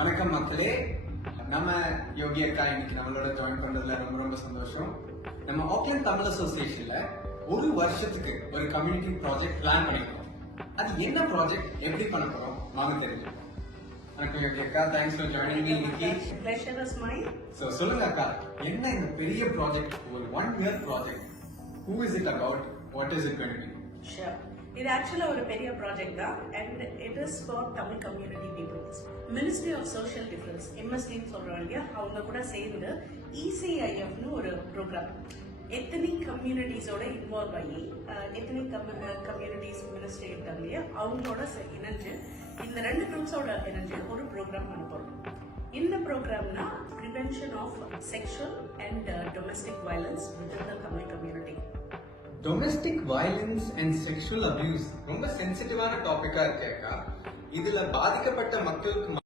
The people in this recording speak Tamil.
வணக்கம் மக்களே. நம்ம யோகி அக்கா இன்னைக்கு நம்மளோட ஜாயின் பண்றதுல ரொம்ப ரொம்ப சந்தோஷம். நம்ம ஆக்லாந்து தமிழ் அசோசியேஷன்ல ஒரு வருஷத்துக்கு ஒரு கம்யூனிட்டி ப்ராஜெக்ட் பிளான் பண்ணிருக்கோம். அது என்ன ப்ராஜெக்ட், எப்படி பண்ண போறோம் வாங்க தெரிஞ்சுக்கோம். வணக்கம் யோகி அக்கா, தேங்க்ஸ் ஃபார் ஜாயினிங் மீ இன்னைக்கு. Pleasure is mine. சொல்லுங்க அக்கா, என்ன இந்த பெரிய ப்ராஜெக்ட், ஒரு 1 year project? Who is it about? What is it going to be? Sure. இது ஆக்சுவலா ஒரு பெரிய ப்ராஜெக்ட் தான் and it is for Tamil community people. Ministry of Social Defence MSD சொல்றோம் இல்லையா, அவங்க கூட சேர்ந்து ECIF னு ஒரு ப்ரோக்ராம் எத்தனிக் கம்யூனிட்டிஸோட இன்வால்வ் ஆகி எத்தனிக் கம்யூனிட்டிஸ் மினிஸ்ட்ரி இருக்காங்க இல்லையா, அவங்களோட இணைஞ்சு இந்த 2 குரூப்ஸோட இணைஞ்சு ஒரு ப்ரோக்ராம் பண்ண போறோம். இந்த ப்ரோக்ராம்னா prevention of sexual and domestic violence within the Tamil community. Domestic violence and sexual abuse ரொம்ப சென்சிட்டிவான டாபிக்கா இருக்கு அக்கா. இதுல பாதிக்கப்பட்ட மக்களுக்கு